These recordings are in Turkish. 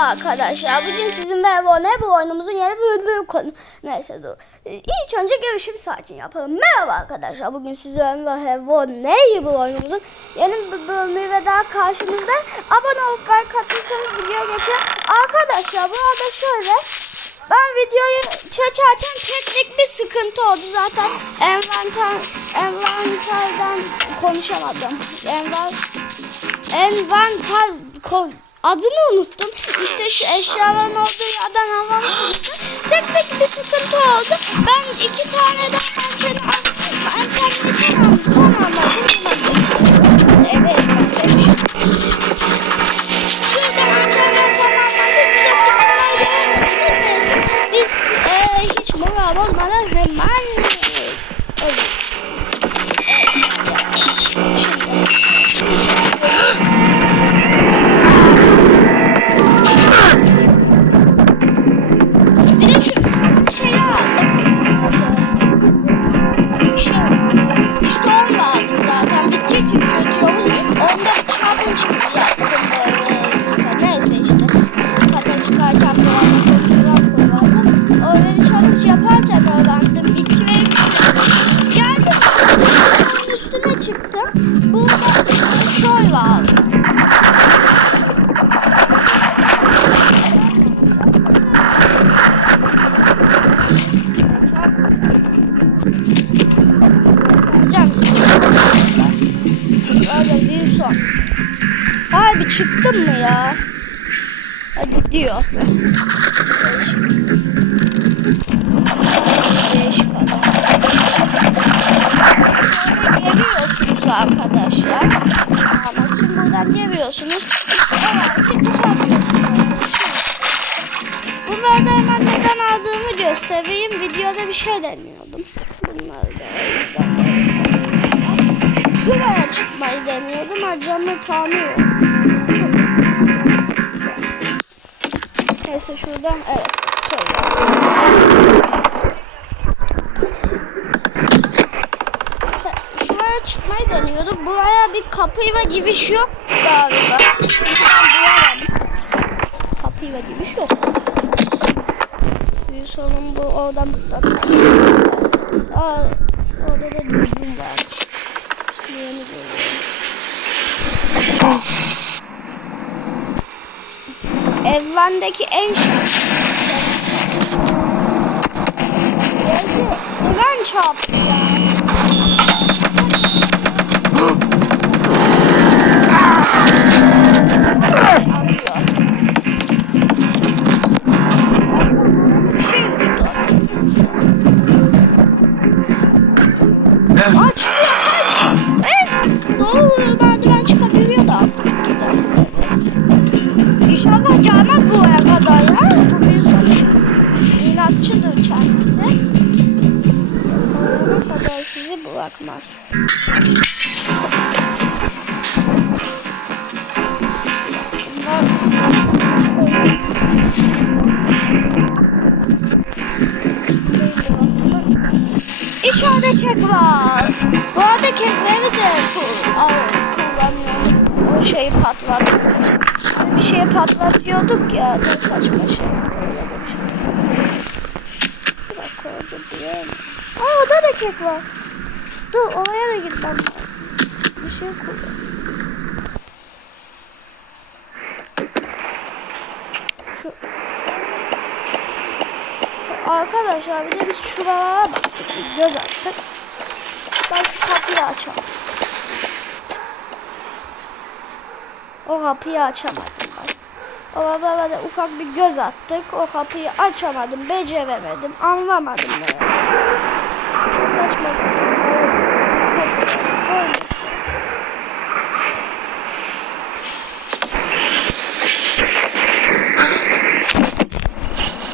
arkadaşlar. Bugün sizin ve ne bu oyunumuzun yeni bir bölüm konu. Neyse dur. İlk önce görüşüm sakin yapalım. Merhaba arkadaşlar. Bugün sizin ve Hevo ne bu oyunumuzun yeni bir bölümü ve daha karşınızda. Abone olup like atırsanız video geçer. Arkadaşlar bu arada şöyle. Ben videoyu çekerken teknik bir sıkıntı oldu zaten. Envanter, envanterden konuşamadım. Envanter envanter ko- adını unuttum. İşte şu eşyaların olduğu yerden almışsınız. Teknik bir sıkıntı oldu. Ben iki tane arkadaşlar. Ama şimdi buradan geliyorsunuz. Evet, şimdi kapatıyorsunuz. Bunları hemen neden aldığımı göstereyim. Videoda bir şey deniyordum. Bunları da. Şuraya çıkmayı deniyordum. Acamı tamir. Neyse şuradan evet koyuyorum. Şuraya deniyordum. Buraya bir kapı ve giriş yok galiba. Ben bulamadım. Kapı ve giriş yok. Bir sorun bu oradan mıknatıs. Evet. Aa, orada da dürbün var. Yeni görüyorum. Evrendeki en? Tren çarptı Aç kaç. Evet. Doğru merdiven çıkabiliyor da artık gidelim. İnşallah gelmez buraya kadar ya. Bu bir sonu. İnatçıdır kendisi. Oraya kadar sizi bırakmaz. İçeride çek var. Bu arada kekleri de kullanıyorum. Şeyi. Hani bir şeye patlatıyorduk ya. Ne saçma şey. Bir dakika orada bir yer? Aa orada da kek var. Dur oraya da gitmem. Bir şey kullan. Arkadaşlar bir de biz şuralara baktık, göz attık. Ben şu kapıyı açalım. O kapıyı açamadım ben. Ama böyle ufak bir göz attık. O kapıyı açamadım, beceremedim, anlamadım ne. Saçma sapan.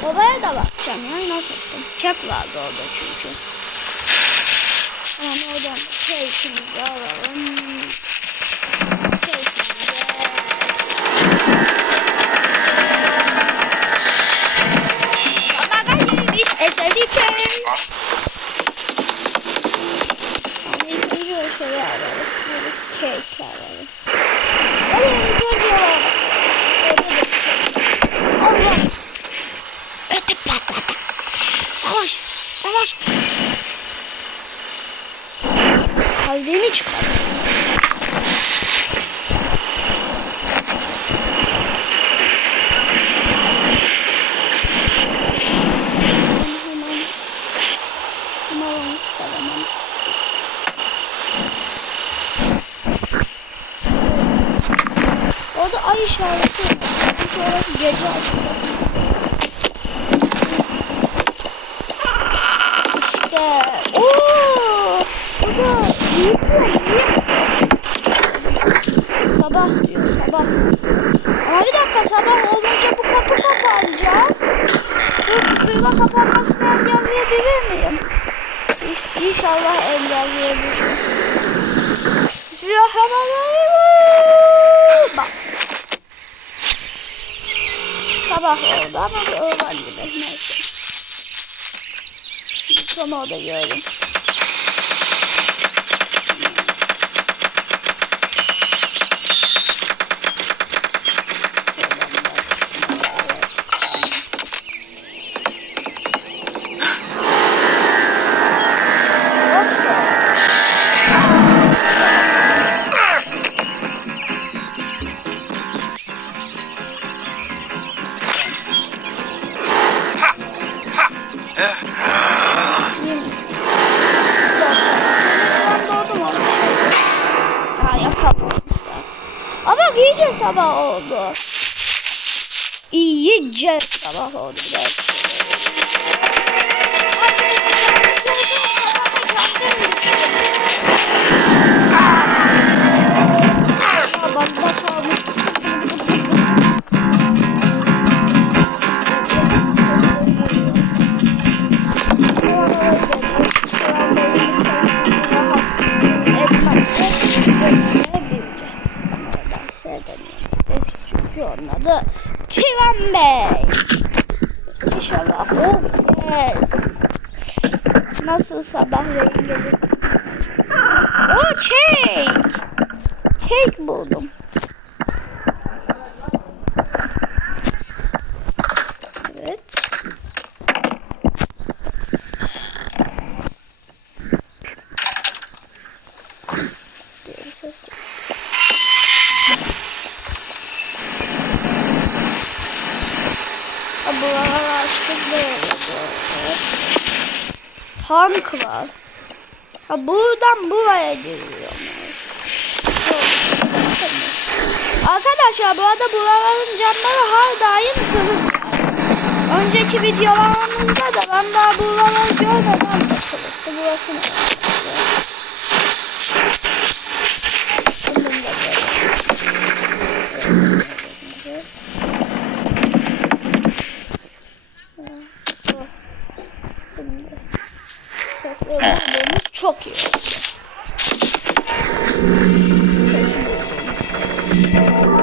Babaya da bakacağım ya not ettim. Çek vardı orada çünkü. Ama oradan keyfimizi alalım. Keyfimizi Baba gelmiş. Esedi çek. Ama ilk önce o şeyi alalım. Böyle kek alalım. Hadi koş. Kalbimi çıkar. O da ay işareti. Çünkü orası gece açık. İşte. Ooo. Baba. büyük mü? Sabah diyor sabah. Ama bir dakika sabah olunca bu kapı kapanacak. Bu duyma kapanmasını engelleyebilir miyim? İş- İnşallah engelleyebilirim. Bismillahirrahmanirrahim. Bak. Sabah oldu ama öğlen gibi. Neyse. Tam orada gördüm. İyice sabah oldu. İyice sabah oldu. Biraz. Adı Tivan Bey. İnşallah yes. Nasıl sabahleyin gece. O kek. Kek buldum. Evet. diye bir ses duydum. Ha, buraları açtık böyle. böyle. Tank var. Ha buradan buraya giriyormuş. Arkadaşlar bu arada buraların camları her daim kırık. Önceki videolarımızda da ben daha buraları görmeden de. Burası ne? Bunun da böyle. Göreceğiz. Şimdi tekrar çok iyi oldu. Çekim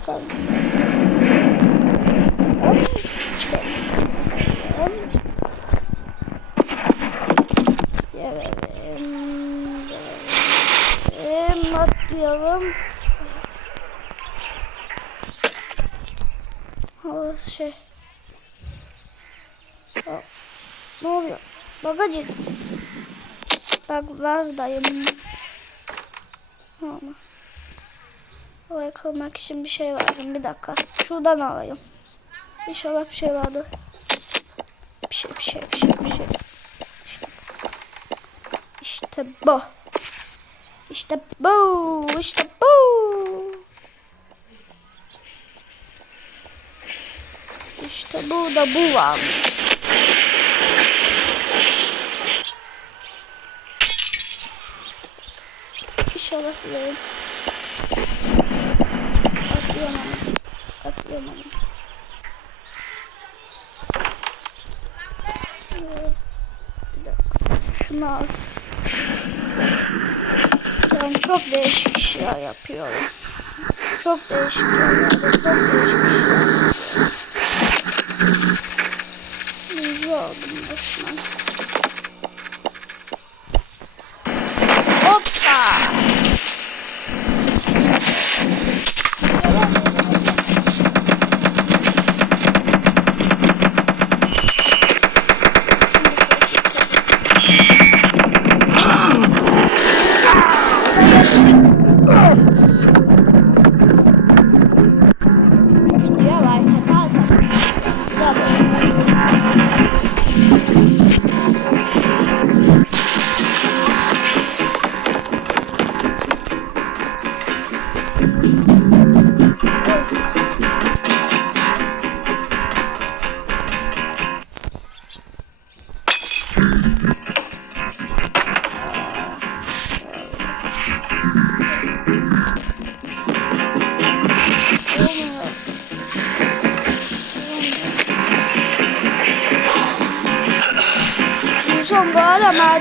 Çıkalım. Atlayalım. Hava şey. Aa, Ne oluyor? Bagajı. Bak buradayım. Ama. Oraya kılmak için bir şey lazım. Bir dakika. Şuradan alayım. İnşallah bir şey vardı. Bir şey, bir şey, bir şey, bir şey. İşte. İşte bu. İşte bu. İşte bu. İşte burada bu var. İnşallah Atıyorum onu. Atıyorum onu. Şunu al. Ben çok değişik işler yapıyorum. Çok değişik yerlerde, çok değişik işler yapıyorum. Güzel oldum resmen.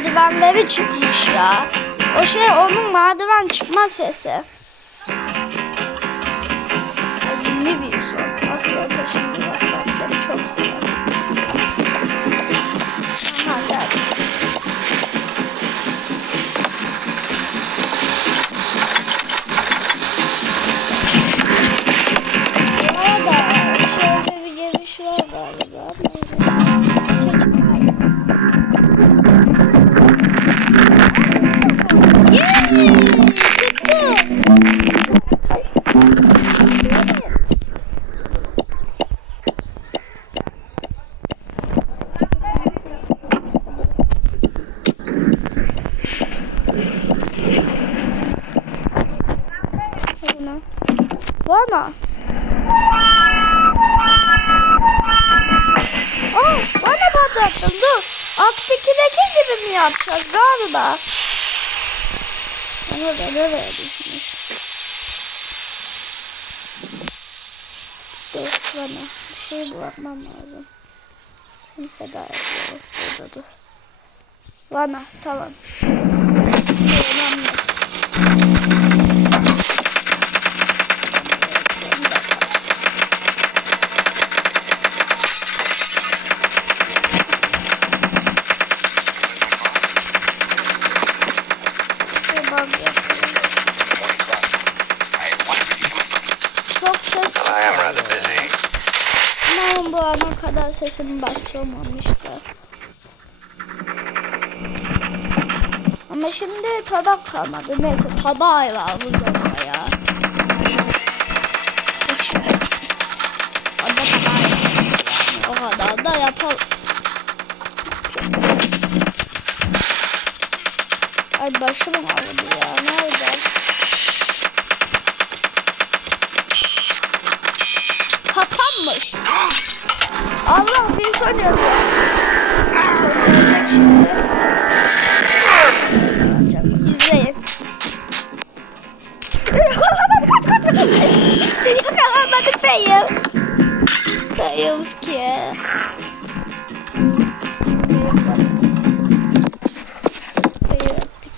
Merdivenleri çıkmış ya. O şey onun merdiven çıkma sesi. Azimli bir insan. Asla peşimde bakmaz. Beni çok sever. Bana. Bana. Aa, bana patlattın dur. Alttaki gibi mi yapacağız galiba? Ama da nereye düşmüş? Dur bana bir şey bırakmam lazım. Seni feda ediyorum. Burada. Bana tamam. Önemli. Sesimi bastırmamıştır. Ama şimdi tabak kalmadı. Neyse tabağı var bu zamanda ya. Boş ver. O da tabağı. Yani o kadar da yapalım. Ay başım ağrıdı ya. Nerede? Allah bir son yanıyor. Son yanacak şimdi. Yanacak. İzleyin. Yakalamadı fail. Fail ki. Fail ettik.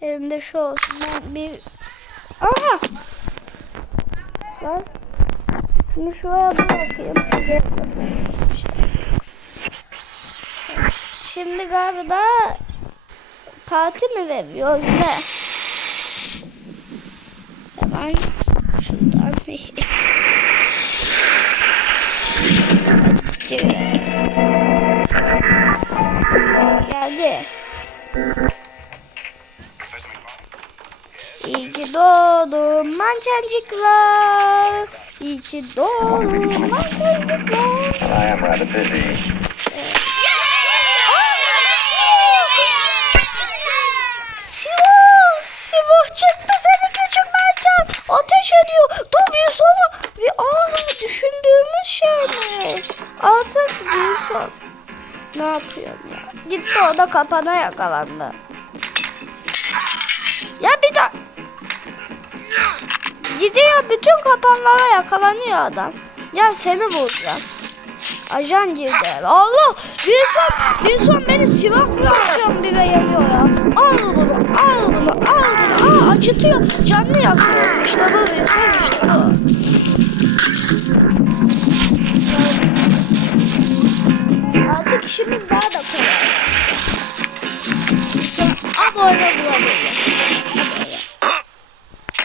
Elimde şu olsun. Ben bir... Aha! Lan. Şunu şuraya bırakayım. Şimdi galiba parti mi veriyoruz ne? Hemen şuradan Geldi. Doğdun mançancıklar. İyi ki doğdun mançancıklar. I am rather busy. Sivo, Sivo çıktı seni küçük mercan. Ateş ediyor. Bir sonra bir aa düşündüğümüz şey mi? Artık bir son. Ne yapıyorum ya? Gitti o da kapana yakalandı. Ya bir daha. Gidiyor bütün kapanlara yakalanıyor adam. Gel seni bulacağım. Ajan girdi. Allah! Wilson, Wilson beni silahla atıyor bile yanıyor ya. Al bunu, al bunu, al bunu. Aa acıtıyor. Canlı yakıyor. İşte bu Wilson işte bu. Altı kişimiz daha da kolay. Wilson, a böyle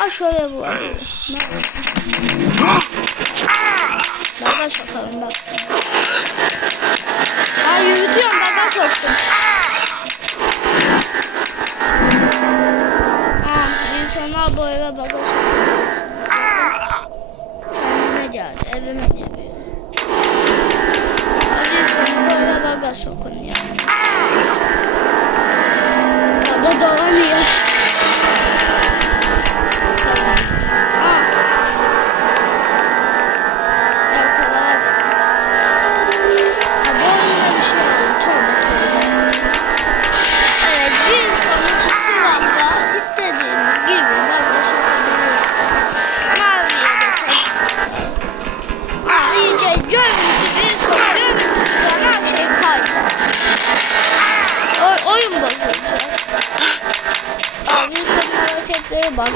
bulabilir. A şöyle bulabilir. Baga sokalım bak. Ha yürütüyorum baga soktum. Hareketleri bak.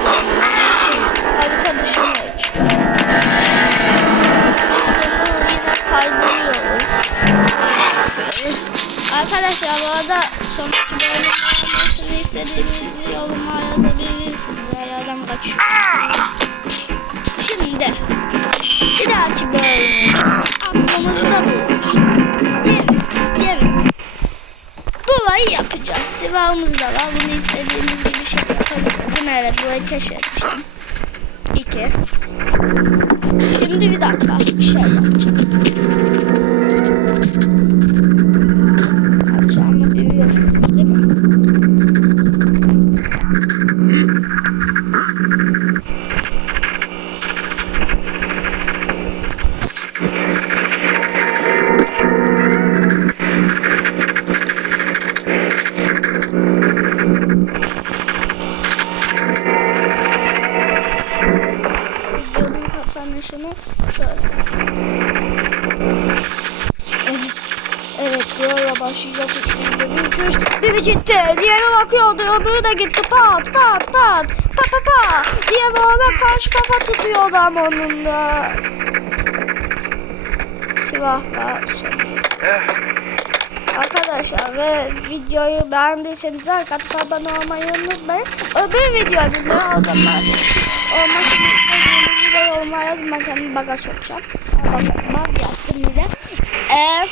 Harita dışına uçuyor. Sonra yine. Arkadaşlar bu arada sonraki bölümün olmasını istediğiniz yorumlar yazabilirsiniz. Ayardan kaçıyor. Şimdi bir dahaki bölümde aklımızda bulunsun. Mi? Burayı yapacağız. Sivahımız da var. Bunu istediğimiz gibi şey yapabiliriz. Değil mi? Evet burayı keşfetmiştim. İki. Şimdi bir dakika bir şey yapacağım. Yapacağımı biliyorsunuz değil mi? Biri gitti, diğeri bakıyordu, öbürü de gitti. Pat pat pat, pa pa pa. Diye böyle karşı kafa tutuyor adam onun da. Silahla söylüyor. Arkadaşlar ve videoyu beğendiyseniz atıp abone olmayı unutmayın. Öbür videonun ne o zaman istediğinizi de yoruma. Ben kendimi baga sokacağım. Bak yaptım bir de. Ee,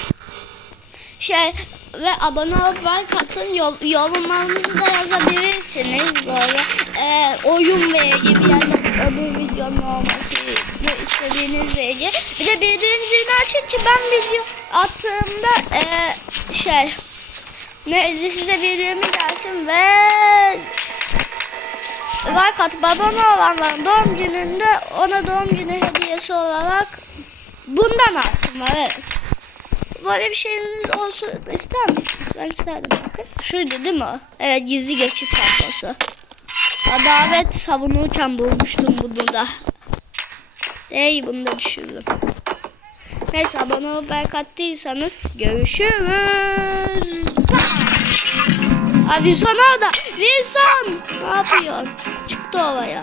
şey ve abone olup like atın. Yor- yorumlarınızı da yazabilirsiniz böyle. Ee, oyun ve gibi yerden öbür videonun olmasını istediğinizle ilgili. Bir de zilini açın ki ben video attığımda ee, şey ne size bildirimi gelsin ve like atıp abone olanların doğum gününde ona doğum günü hediyesi olarak bundan alsınlar evet. Böyle bir şeyiniz olsun ister misiniz? Ben isterdim bakın. Şuydu değil mi? Evet gizli geçit tablosu. Adalet savunurken bulmuştum bunu da. Ey bunu da düşürdüm. Neyse abone olup like görüşürüz. Abi Wilson orada. Wilson. Ne yapıyorsun? Çıktı yapıyorsun?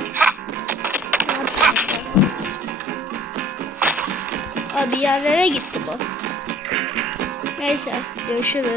Abi yerlere gitti bu. 看一下，有事的？